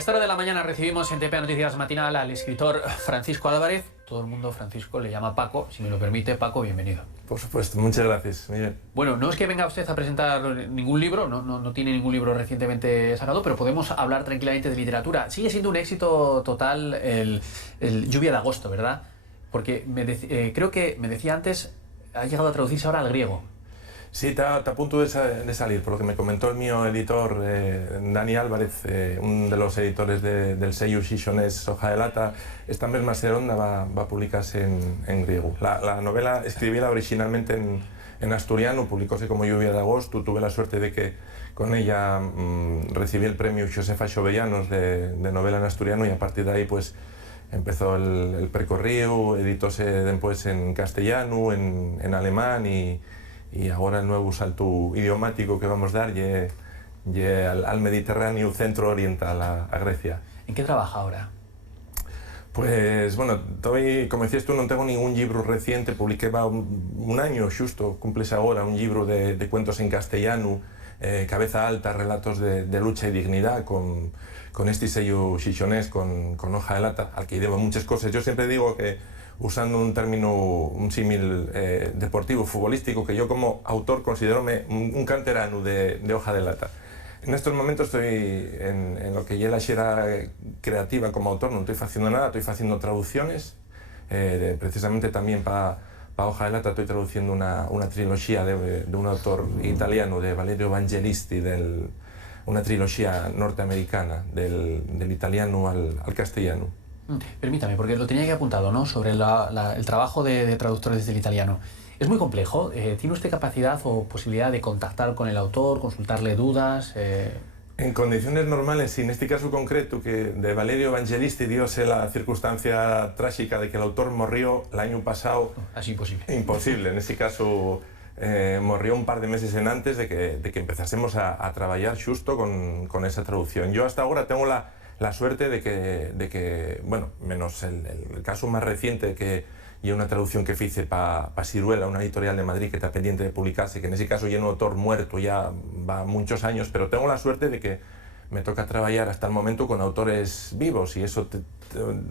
esta hora de la mañana recibimos en TPA Noticias Matinal al escritor Francisco Álvarez. Todo el mundo Francisco le llama Paco. Si me lo permite, Paco, bienvenido. Por supuesto, muchas gracias, Miguel. Bueno, no es que venga usted a presentar ningún libro, no tiene ningún libro recientemente sacado, pero podemos hablar tranquilamente de literatura. Sigue siendo un éxito total el Lluvia de Agosto, ¿verdad? Porque creo que me decía antes, ha llegado a traducirse ahora al griego. Sí, está a punto de salir, por lo que me comentó el mío editor, Dani Álvarez, uno de los editores del sello Xixonés Hoja de Lata. Esta mesma seronda va a publicarse en griego. La novela escribida originalmente en asturiano, publicóse como Lluvia de Agosto. Tuve la suerte de que con ella recibí el premio Josefa Xovellanos de novela en asturiano, y a partir de ahí pues empezó el percorrido, editóse después en castellano, en alemán, y ahora el nuevo salto idiomático que vamos a dar al Mediterráneo centro oriental, a Grecia. ¿En qué trabaja ahora? Pues, bueno, como decías tú, no tengo ningún libro reciente. Publiqué un año xusto, cumples ahora, un libro de cuentos en castellano, Cabeza Alta, relatos de lucha y dignidad, con este sello Xixonés, con Hoja de Lata, al que debo muchas cosas. Yo siempre digo que, usando un término, un símil deportivo, futbolístico, que yo como autor considero un canterano de Hoja de Lata. En estos momentos estoy en lo que ya la xera creativa como autor, no estoy haciendo nada, estoy haciendo traducciones, precisamente también para Hoja de Lata estoy traduciendo una trilogía de un autor italiano, de Valerio Evangelisti, una trilogía norteamericana, del italiano al castellano. Permítame, porque lo tenía aquí apuntado, ¿no?, sobre el trabajo de traductores del italiano. ¿Es muy complejo? ¿Tiene usted capacidad o posibilidad de contactar con el autor, consultarle dudas? En condiciones normales, y en este caso concreto, que de Valerio Evangelisti diose la circunstancia trágica de que el autor murió el año pasado. Es imposible. Imposible. En este caso murió un par de meses antes de que empezásemos a trabajar justo con esa traducción. Yo hasta ahora tengo la suerte de que, bueno, menos el caso más reciente, que y una traducción que hice para Siruela, una editorial de Madrid que está pendiente de publicarse, que en ese caso ya es un autor muerto, ya va muchos años, pero tengo la suerte de que me toca trabajar hasta el momento con autores vivos, y eso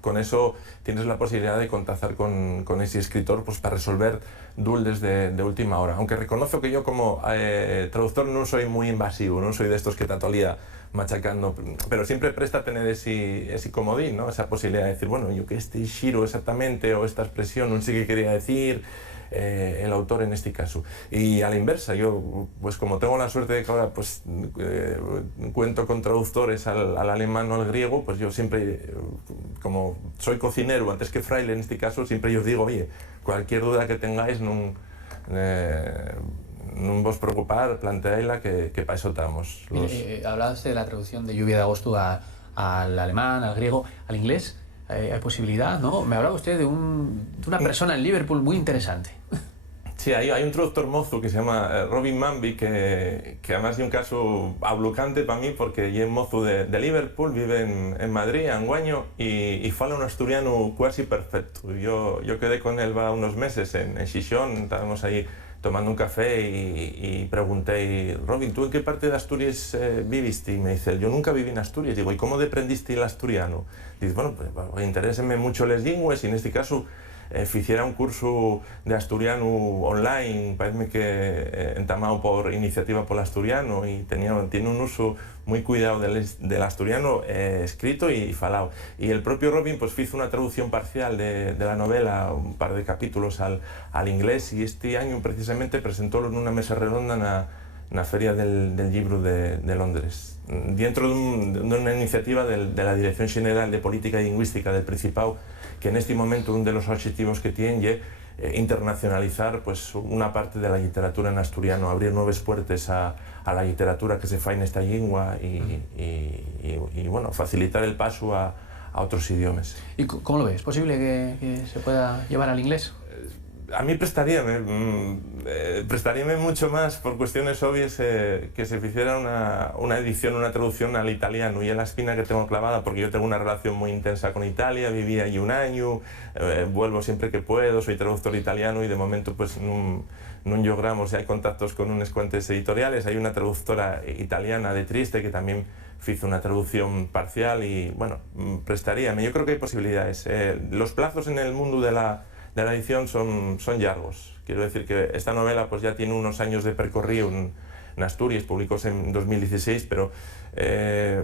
con eso tienes la posibilidad de contactar con ese escritor, pues, para resolver dudas de última hora. Aunque reconozco que yo como traductor no soy muy invasivo, no soy de estos que tatolía machacando, pero siempre presta tener ese comodín, ¿no? Esa posibilidad de decir, bueno, yo que este giro exactamente, o esta expresión, no sé qué quería decir el autor en este caso. Y a la inversa, yo, pues como tengo la suerte de que ahora pues, cuento con traductores al alemán o al griego, pues yo siempre, como soy cocinero antes que fraile en este caso, siempre yo os digo, oye, cualquier duda que tengáis, no vos preocupar, planteadla, que para eso estamos. Hablabas de la traducción de Lluvia de Agosto al alemán, al griego, al inglés. Hay posibilidad, ¿no? Me hablaba usted de una persona en Liverpool muy interesante. Sí, hay un traductor mozo que se llama Robin Manby, que además es un caso ablucante para mí, porque es mozo de Liverpool, vive en Madrid, en Anguaño, y fala un asturiano casi perfecto. Yo quedé con él unos meses en Xixón, estábamos ahí tomando un café y pregunté, Robin, ¿tú en qué parte de Asturias viviste? Y me dice, yo nunca viví en Asturias. Digo, ¿y cómo aprendiste el asturiano? Dice, bueno, pues interésenme mucho las lenguas, y en este caso hiciera un curso de asturiano online, parece que entamado por iniciativa por el asturiano, y tiene un uso muy cuidado del asturiano escrito y falado. Y el propio Robin pues hizo una traducción parcial de la novela, un par de capítulos al inglés, y este año precisamente presentólo en una mesa redonda en la Feria del Libro de Londres, dentro de una iniciativa de la Dirección General de Política y Lingüística del Principado, que en este momento uno de los objetivos que tiene es internacionalizar pues, una parte de la literatura en asturiano, abrir nuevas puertas a la literatura que se fa en esta lengua y bueno, facilitar el paso a otros idiomas. ¿Y cómo lo ves? ¿Es posible que se pueda llevar al inglés? A mí prestaríame mucho más, por cuestiones obvias, que se hiciera una edición, una traducción al italiano, y es la espina que tengo clavada, porque yo tengo una relación muy intensa con Italia, viví allí un año, vuelvo siempre que puedo, soy traductor italiano, y de momento pues no logramos, hay contactos con unas cuantas editoriales. Hay una traductora italiana de Trieste que también hice una traducción parcial y, bueno, prestaríame. Yo creo que hay posibilidades. Los plazos en el mundo de la edición son largos. Quiero decir que esta novela pues ya tiene unos años de percorrido en Asturias, publicóse en 2016, pero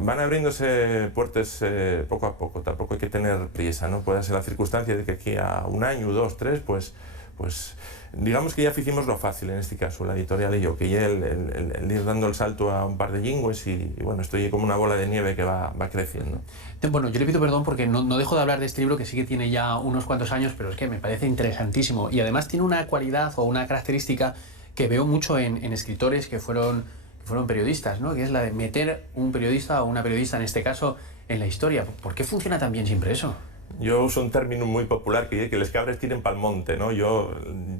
van abriéndose puertas poco a poco. Tampoco hay que tener prisa, ¿no? Puede ser la circunstancia de que aquí a un año, 2, 3, pues digamos que ya hicimos lo fácil en este caso, la editorial y yo, que ya el ir dando el salto a un par de lingües y bueno, estoy como una bola de nieve que va creciendo. Bueno, yo le pido perdón porque no dejo de hablar de este libro, que sí que tiene ya unos cuantos años, pero es que me parece interesantísimo y además tiene una cualidad o una característica que veo mucho en escritores que fueron periodistas, ¿no? Que es la de meter un periodista o una periodista, en este caso, en la historia. ¿Por qué funciona tan bien siempre eso? Yo uso un término muy popular que les cabres tiren pa'l monte, ¿no? Yo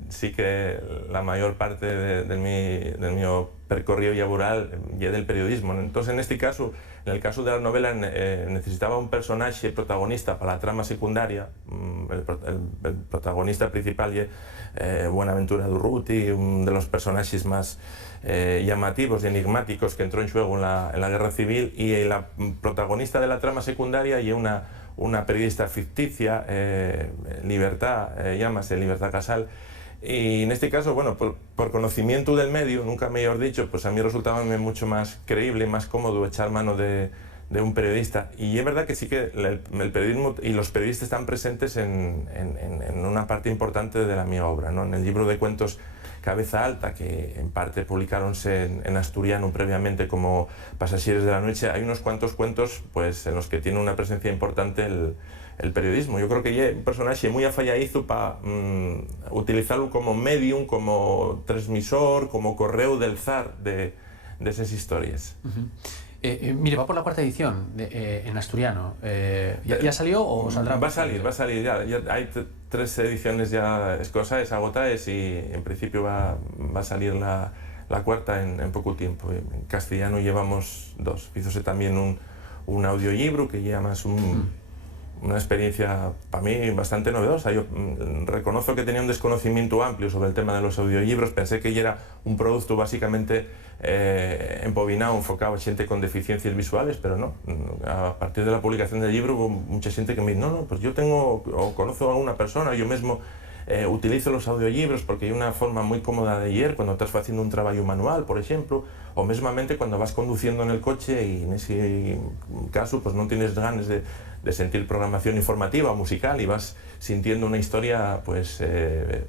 sí que la mayor parte del mi percorrido laboral es del periodismo. Entonces, en este caso, en el caso de la novela, necesitaba un personaje protagonista para la trama secundaria. El protagonista principal es Buenaventura Durruti, uno de los personajes más llamativos y enigmáticos que entró en juego en la Guerra Civil, y la protagonista de la trama secundaria es una periodista ficticia, llámase Libertad Casal, y en este caso, bueno, por conocimiento del medio, nunca mejor dicho, pues a mí resultaba mucho más creíble y más cómodo echar mano de un periodista. Y es verdad que sí que el periodismo y los periodistas están presentes en una parte importante de la mi obra, ¿no? En el libro de cuentos Cabeza Alta, que en parte publicaronse en asturiano previamente como Pasaxeros de la Noche, hay unos cuantos cuentos pues, en los que tiene una presencia importante el periodismo. Yo creo que es un personaje muy afalladizo para utilizarlo como medium, como transmisor, como correo del zar de esas historias. Mire, va por la cuarta edición en asturiano. ¿Ya salió o saldrá? Va a salir ya hay 3 ediciones ya escosadas, agotadas, y en principio va a salir la cuarta en poco tiempo. En castellano llevamos 2. Hízose también un audiolibro que ya más una experiencia para mí bastante novedosa. Yo reconozco que tenía un desconocimiento amplio sobre el tema de los audiolibros. Pensé que ya era un producto básicamente embobinado, enfocado a gente con deficiencias visuales, pero no. A partir de la publicación del libro hubo mucha gente que me dice, no, pues yo tengo o conozco a una persona, yo mismo utilizo los audiolibros porque hay una forma muy cómoda de leer cuando estás haciendo un trabajo manual, por ejemplo, o mismamente cuando vas conduciendo en el coche y en ese caso pues no tienes ganas de sentir programación informativa o musical y vas sintiendo una historia pues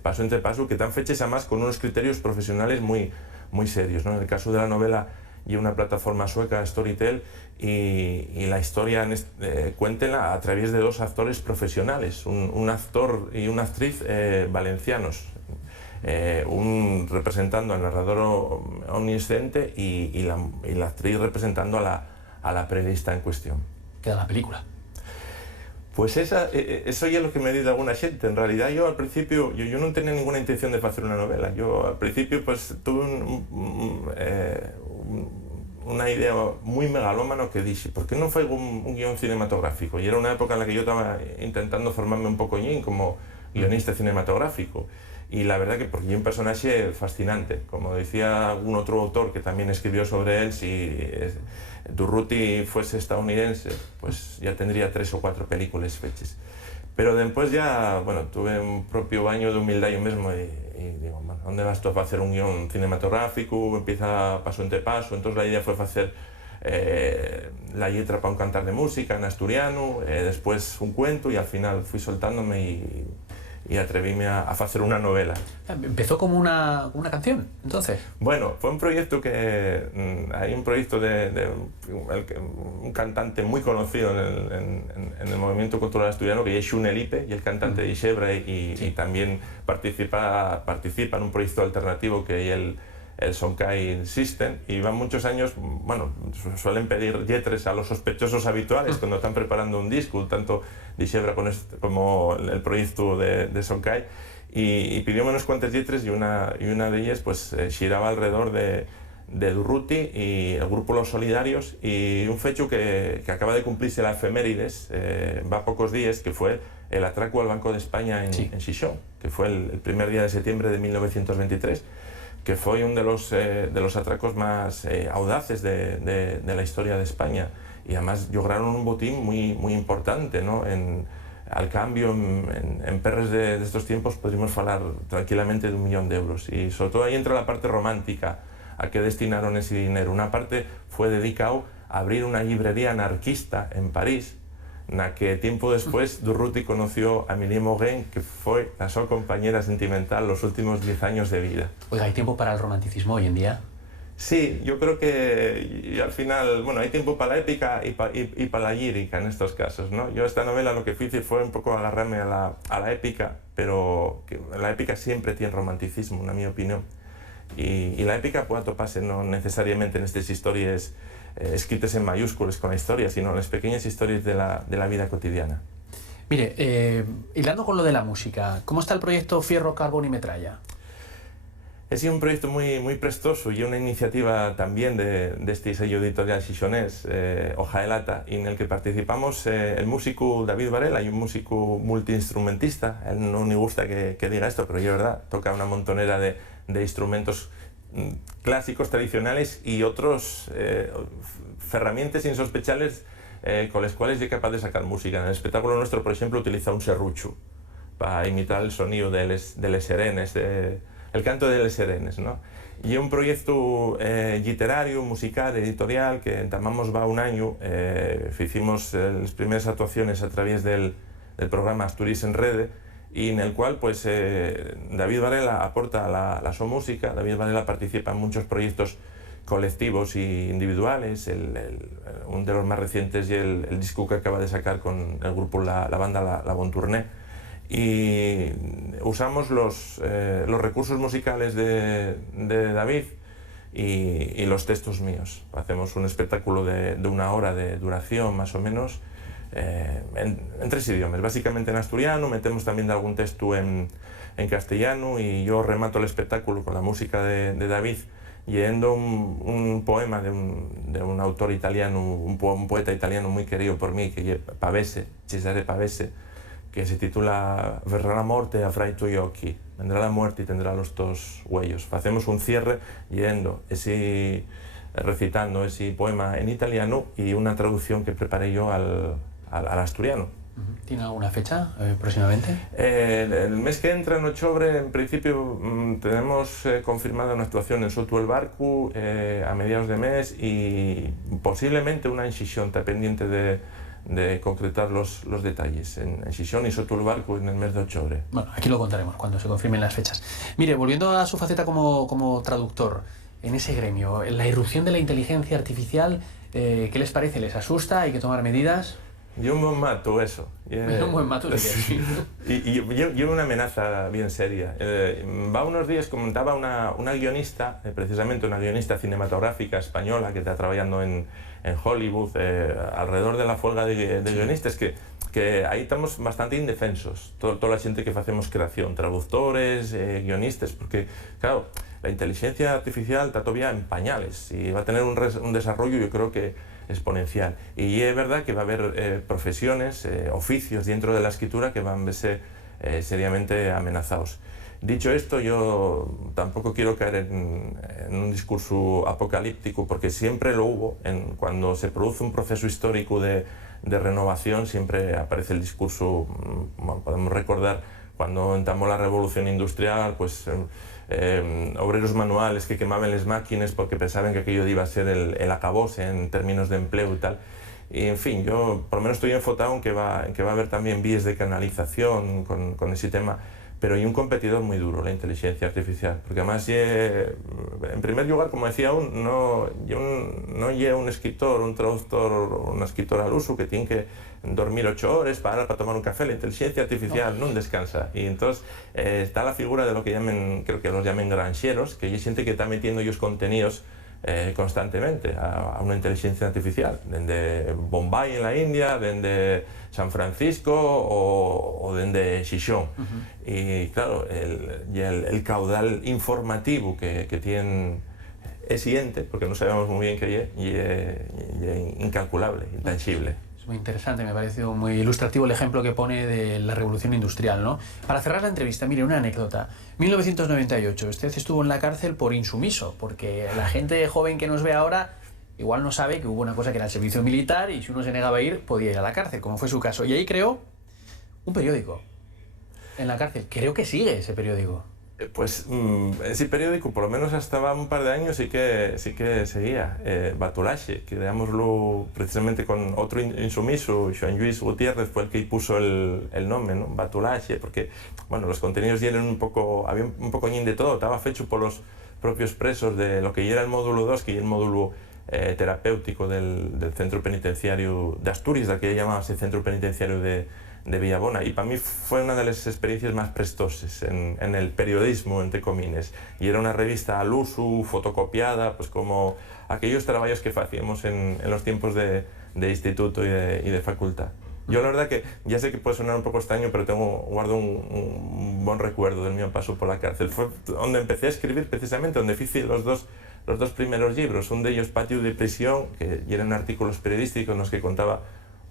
paso entre paso, que están fechas además con unos criterios profesionales muy serios, ¿no? En el caso de la novela y una plataforma sueca, Storytel, y la historia cuéntela a través de 2 actores profesionales, un actor y una actriz valencianos, un representando al narrador omnisciente y la actriz representando a la periodista en cuestión. Queda la película. Pues eso ya es lo que me dice alguna gente. En realidad yo al principio, yo no tenía ninguna intención de hacer una novela. Yo al principio pues tuve una idea muy megalómano que dije, ¿por qué no hago un guión cinematográfico? Y era una época en la que yo estaba intentando formarme un poco como guionista cinematográfico. Y la verdad que porque es un personaje fascinante. Como decía algún otro autor que también escribió sobre él, si Durruti fuese estadounidense, pues ya tendría 3 o 4 películas fechas. Pero después ya, bueno, tuve un propio baño de humildad yo mismo y digo, bueno, ¿dónde vas tú a hacer un guión cinematográfico? Empieza paso entre paso. Entonces la idea fue hacer la letra para un cantar de música en asturiano, después un cuento, y al final fui soltándome y atrevíme a hacer una novela. ¿Empezó como una canción, entonces? Bueno, fue un proyecto hay un proyecto de un cantante muy conocido en el movimiento cultural asturiano, que es Xune Lipe, y el cantante de Ixebra, y también participa en un proyecto alternativo que es el Sonkai System, y van muchos años, bueno, suelen pedir lletres a los sospechosos habituales cuando están preparando un disco, tanto Ixebra como el proyecto de Sonkai, y pidió unas cuantas lletres, y una de ellas pues giraba alrededor de Durruti y el grupo Los Solidarios, y un fecho que acaba de cumplirse la efemérides, va pocos días, que fue el atraco al Banco de España en Xixón, que fue el primer día de septiembre de 1923, que fue uno de los atracos más audaces de la historia de España, y además lograron un botín muy importante, ¿no? Al cambio, en perres de estos tiempos podríamos hablar tranquilamente de 1 millón de euros, y sobre todo ahí entra la parte romántica, a qué destinaron ese dinero. Una parte fue dedicado a abrir una librería anarquista en París, en la que tiempo después Durruti conoció a Amélie Maurin, que fue la su compañera sentimental los últimos 10 años de vida. Oiga, ¿hay tiempo para el romanticismo hoy en día? Sí, yo creo que y al final, bueno, hay tiempo para la épica y para la lírica en estos casos, ¿no? Yo esta novela lo que hice fue un poco agarrarme a la épica, pero que la épica siempre tiene romanticismo, en mi opinión. Y la épica puede toparse no necesariamente en estas historias escritas en mayúsculas con la historia, sino en las pequeñas historias de la vida cotidiana. Mire, hilando con lo de la música, ¿cómo está el proyecto Fierro, Carbón y Metralla? Es un proyecto muy prestoso y una iniciativa también de este sello editorial xixonés, Hoja de Lata, en el que participamos el músico David Varela, y un músico multiinstrumentista. Él no me gusta que diga esto, pero yo, verdad, toca una montonera de instrumentos clásicos, tradicionales, y otros herramientas insospechables con las cuales es capaz de sacar música. En el espectáculo nuestro, por ejemplo, utiliza un serrucho para imitar el sonido de les serenes, el canto de les serenes, ¿no? Y un proyecto literario, musical, editorial, que entamamos va 1 año. Hicimos las primeras actuaciones a través del programa Asturias en Rede, y en el cual pues, David Varela aporta la su música. David Varela participa en muchos proyectos colectivos e individuales. Uno de los más recientes y el disco que acaba de sacar con el grupo la banda La Bon Tourné. Y usamos los recursos musicales de David y los textos míos. Hacemos un espectáculo de 1 hora de duración, más o menos, en 3 idiomas, básicamente en asturiano. Metemos también algún texto en castellano, y yo remato el espectáculo con la música de David, leyendo un poema de un autor italiano, un poeta italiano muy querido por mí, que es Pavese, Cesare Pavese, que se titula Verrà la morte avrà i tuoi occhi, vendrá la muerte y tendrá los tus huellos. Hacemos un cierre recitando ese poema en italiano, y una traducción que preparé yo al asturiano. ¿Tiene alguna fecha próximamente? El mes que entra, en octubre, en principio tenemos confirmada una actuación en Soto el Barco a mediados de mes, y posiblemente una en Xixón. Está pendiente de concretar los detalles en Xixón y Soto el Barco en el mes de octubre. Bueno, aquí lo contaremos cuando se confirmen las fechas. Mire, volviendo a su faceta como traductor, en ese gremio, la irrupción de la inteligencia artificial, ¿qué les parece? ¿Les asusta? ¿Hay que tomar medidas? Yo un buen mato eso. Un buen mato, sí. Y yo una amenaza bien seria. Va unos días, comentaba una guionista, precisamente una guionista cinematográfica española que está trabajando en Hollywood, alrededor de la huelga de guionistas, que ahí estamos bastante indefensos, toda la gente que hacemos creación, traductores, guionistas, porque, claro, la inteligencia artificial está todavía en pañales y va a tener un desarrollo, yo creo que exponencial. Y es verdad que va a haber profesiones, oficios dentro de la escritura que van a verse seriamente amenazados. Dicho esto, yo tampoco quiero caer en un discurso apocalíptico, porque siempre lo hubo. Cuando se produce un proceso histórico de renovación, siempre aparece el discurso. Bueno, podemos recordar cuando entamó la revolución industrial, pues obreros manuales que quemaban las máquinas porque pensaban que aquello iba a ser el acabose en términos de empleo y tal. Y en fin, yo por lo menos estoy enfocado en que va a haber también vías de canalización con ese tema, pero hay un competidor muy duro, la inteligencia artificial, porque además, en primer lugar, como decía, no es un escritor, un traductor, una escritora al uso que tiene que dormir 8 horas, parar para tomar un café. La inteligencia artificial no descansa, y entonces está la figura de lo que llaman, creo que los llaman granjeros, que hay gente que está metiendo ellos contenidos constantemente a una inteligencia artificial, desde Bombay en la India, desde San Francisco o desde Xixón. Y claro, el caudal informativo que tienen es siguiente, porque no sabemos muy bien qué es, y es incalculable, intangible. Muy interesante, me ha parecido muy ilustrativo el ejemplo que pone de la revolución industrial, ¿no? Para cerrar la entrevista, mire, una anécdota. 1998, usted estuvo en la cárcel por insumiso, porque la gente joven que nos ve ahora igual no sabe que hubo una cosa que era el servicio militar y si uno se negaba a ir, podía ir a la cárcel, como fue su caso. Y ahí creó un periódico en la cárcel. Creo que sigue ese periódico. Pues ese periódico, por lo menos hasta un par de años, sí que seguía. Batulaxe, que digámoslo precisamente con otro insumiso, Joan Lluís Gutiérrez, fue el que puso el nombre, ¿no? Batulaxe, porque bueno, los contenidos ya eran había un poco de todo, estaba hecho por los propios presos de lo que ya era el módulo 2, que ya el módulo terapéutico del centro penitenciario de Asturias, del que ya llamábase Centro Penitenciario de Villabona, y para mí fue una de las experiencias más prestoses en el periodismo, entre comillas, y era una revista al uso, fotocopiada, pues como aquellos trabajos que hacíamos en los tiempos de instituto y de facultad. Yo la verdad que, ya sé que puede sonar un poco extraño, pero guardo un buen recuerdo del mío paso por la cárcel. Fue donde empecé a escribir, precisamente, donde hice los dos primeros libros, un de ellos Patio de Prisión, que eran artículos periodísticos en los que contaba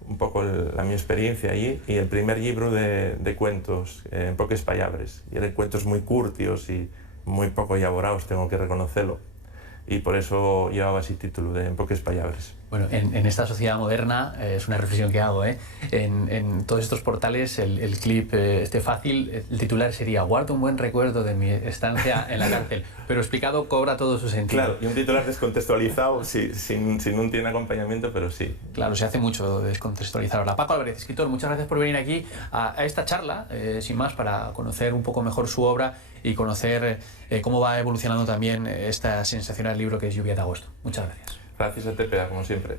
un poco mi experiencia allí, y el primer libro de cuentos, en poques palabras. Y eran cuentos muy curtios y muy poco elaborados, tengo que reconocerlo. Y por eso llevaba ese título de En poques palabras. Bueno, en esta sociedad moderna, es una reflexión que hago, en todos estos portales, el clip fácil, el titular sería "Guardo un buen recuerdo de mi estancia en la cárcel", pero explicado cobra todo su sentido. Claro, y un titular descontextualizado, sí, sin un tiene acompañamiento, pero sí. Claro, se hace mucho descontextualizar ahora. Paco Álvarez, escritor, muchas gracias por venir aquí a esta charla, sin más, para conocer un poco mejor su obra y conocer cómo va evolucionando también este sensacional libro que es Lluvia de Agosto. Muchas gracias. Gracias a TPA, como siempre.